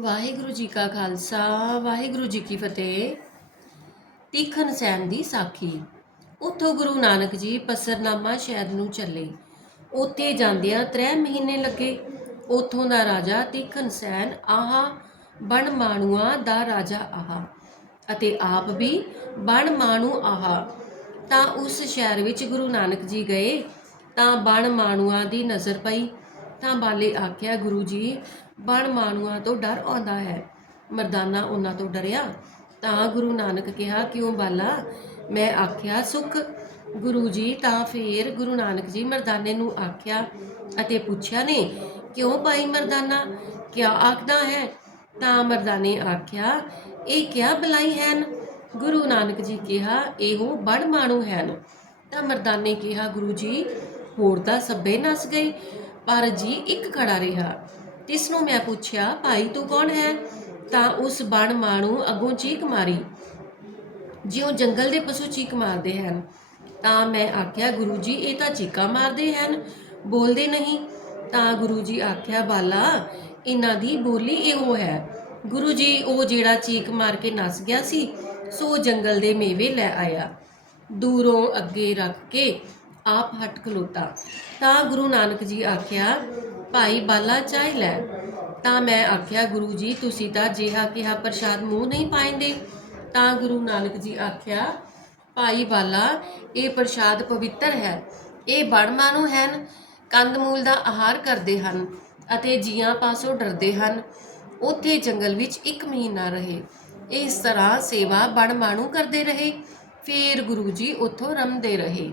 ਵਾਹਿਗੁਰੂ ਜੀ ਕਾ ਖਾਲਸਾ, ਵਾਹਿਗੁਰੂ ਜੀ ਕੀ ਫਤਿਹ। ਤੀਖਨ ਸੈਨ ਦੀ ਸਾਖੀ। ਉੱਥੋਂ ਗੁਰੂ ਨਾਨਕ ਜੀ ਪਸਰਨਾਮਾ ਸ਼ਹਿਰ ਨੂੰ ਚੱਲੇ। ਉੱਥੇ ਜਾਂਦਿਆਂ ਤਰੇ ਮਹੀਨੇ ਲੱਗੇ। ਉੱਥੋਂ ਦਾ ਰਾਜਾ ਤੀਖਨ ਸੈਨ ਆਹਾ, ਬਣ ਮਾਣੂਆਂ ਦਾ ਰਾਜਾ ਆਹਾ ਅਤੇ ਆਪ ਵੀ ਬਣ ਮਾਣੂ ਆਹਾ। ਤਾਂ ਉਸ ਸ਼ਹਿਰ ਵਿੱਚ ਗੁਰੂ ਨਾਨਕ ਜੀ ਗਏ, ਤਾਂ ਬਣ ਮਾਣੂਆਂ ਦੀ ਨਜ਼ਰ ਪਈ। ਤਾਂ ਬਾਲੇ ਆਖਿਆ ਗੁਰੂ ਜੀ ਬਣ ਮਾਣੂਆਂ ਤੋਂ ਡਰ ਆਉਂਦਾ ਹੈ। ਮਰਦਾਨਾ ਉਹਨਾਂ ਤੋਂ ਡਰਿਆ। ਤਾਂ ਗੁਰੂ ਨਾਨਕ ਕਿਹਾ, ਕਿਉਂ ਬਾਲਾ? ਮੈਂ ਆਖਿਆ, ਸੁਖ। ਗੁਰੂ ਜੀ ਤਾਂ ਫੇਰ ਗੁਰੂ ਨਾਨਕ ਜੀ ਮਰਦਾਨੇ ਨੂੰ ਆਖਿਆ ਅਤੇ ਪੁੱਛਿਆ, ਨੇ, ਕਿਉਂ ਭਾਈ ਮਰਦਾਨਾ? ਕਿਆ ਆਖਦਾ ਹੈ? ਤਾਂ ਮਰਦਾਨੇ ਆਖਿਆ, ਇਹ ਕਿਆ ਬਲਾਈ ਹੈਨ? ਗੁਰੂ ਨਾਨਕ ਜੀ ਕਿਹਾ, ਇਹੋ ਬੜ ਮਾਣੂ ਹਨ। ਤਾਂ ਮਰਦਾਨੇ ਕਿਹਾ ਗੁਰੂ ਜੀ ਹੋਰ ਤਾਂ ਸਭੇ ਨਸ ਗਏ। ਪਰ ਜੀ ਇੱਕ ਖੜਾ ਰਿਹਾ। ਤਿਸ ਨੂੰ ਮੈਂ ਪੁੱਛਿਆ, ਭਾਈ, ਤੂੰ ਕੌਣ ਹੈ? ਤਾਂ ਉਸ ਬਣ ਮਾਣੂ ਅੱਗੋਂ ਚੀਕ ਮਾਰੀ। ਜਿਉਂ ਜੰਗਲ ਦੇ ਪਸ਼ੂ ਚੀਕ ਮਾਰਦੇ ਹਨ, ਤਾਂ ਮੈਂ ਆਖਿਆ, ਗੁਰੂ ਜੀ, ਇਹ ਤਾਂ ਚੀਕਾਂ ਮਾਰਦੇ ਹਨ। ਬੋਲਦੇ ਨਹੀਂ। ਤਾਂ ਗੁਰੂ ਜੀ ਆਖਿਆ, ਬਾਲਾ, ਇਹਨਾਂ ਦੀ ਬੋਲੀ ਇਹੋ ਹੈ। ਗੁਰੂ ਜੀ, ਉਹ ਜਿਹੜਾ ਚੀਕ ਮਾਰ ਕੇ ਨੱਸ ਗਿਆ ਸੀ, ਸੋ ਜੰਗਲ ਦੇ ਮੇਵੇ ਲੈ ਆਇਆ। ਦੂਰੋਂ ਅੱਗੇ ਰੱਖ ਕੇ ਆਪ ਹਟ ਖਲੋਤਾ। ਤਾਂ ਗੁਰੂ ਨਾਨਕ ਜੀ ਆਖਿਆ, ਭਾਈ, ਬਾਲਾ ਚਾਹ ਲੈ। ਤਾਂ ਮੈਂ ਆਖਿਆ, ਗੁਰੂ ਜੀ, ਤੁਸੀਂ ਤਾਂ ਜਿਹਾ ਕਿਹਾ ਪ੍ਰਸ਼ਾਦ ਮੂੰਹ ਨਹੀਂ ਪਾਇੰਦੇ ਤਾਂ ਗੁਰੂ ਨਾਨਕ ਜੀ ਆਖਿਆ, ਭਾਈ, ਬਾਲਾ, ਇਹ ਪ੍ਰਸ਼ਾਦ ਪਵਿੱਤਰ ਹੈ। ਇਹ ਬੜਮਾਨੂ ਹਨ ਕੰਦਮੂਲ ਦਾ ਆਹਾਰ ਕਰਦੇ ਹਨ ਅਤੇ ਜੀਆਂ ਪਾਸੋਂ ਡਰਦੇ ਹਨ। ਉੱਥੇ ਜੰਗਲ ਵਿੱਚ ਇੱਕ ਮਹੀਨਾ ਰਹੇ। ਇਸ ਤਰ੍ਹਾਂ ਸੇਵਾ ਬੜਮਾਨੂ ਕਰਦੇ ਰਹੇ। ਫਿਰ ਗੁਰੂ ਜੀ ਉੱਥੋਂ ਰਮਦੇ ਰਹੇ।